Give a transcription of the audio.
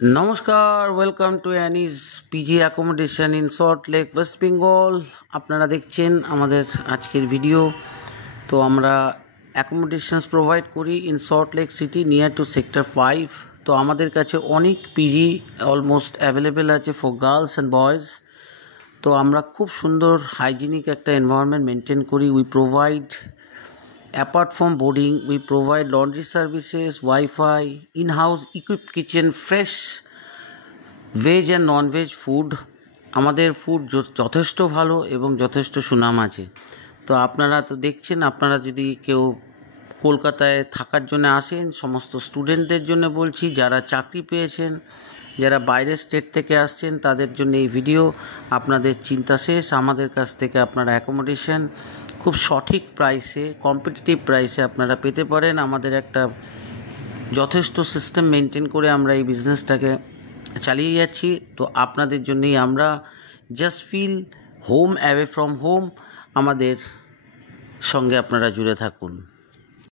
नमस्कार, welcome to एनिज PG accommodation in Salt Lake West Bengal. আপনারা দেখছেন আমাদের আজকের ভিডিও। তো আমরা অ্যাকোমোডেশনস প্রোভাইড করি in Salt Lake City near to sector 5। তো আমাদের কাছে অনেক পিজি অলমোস্ট অ্যাভেলেবেল আছে ফর গার্লস অ্যান্ড বয়েজ। তো আমরা খুব সুন্দর হাইজিনিক একটা এনভায়রনমেন্ট মেনটেন করি। We provide apart from boarding, we provide laundry services, Wi-Fi, in-house equipped kitchen, fresh veg and non-veg food। আমাদের ফুড যথেষ্ট ভালো এবং যথেষ্ট সুনাম আছে। তো আপনারা তো দেখছেন, আপনারা যদি কেউ কলকাতায় থাকার জন্য আসেন, সমস্ত স্টুডেন্টদের জন্য বলছি, যারা চাকরি পেয়েছেন, যারা বাইরের স্টেট থেকে আসছেন, তাদের জন্য এই ভিডিও। আপনাদের চিন্তা শেষ। আমাদের কাছ থেকে আপনারা অ্যাকোমোডেশন খুব সঠিক প্রাইসে, কম্পিটিটিভ প্রাইসে আপনারা পেতে পারেন। আমাদের একটা যথেষ্ট সিস্টেম মেনটেন করে আমরা এই বিজনেসটাকে চালিয়ে যাচ্ছি। তো আপনাদের জন্যই আমরা just feel home away from home. আমাদের সঙ্গে আপনারা জুড়ে থাকুন।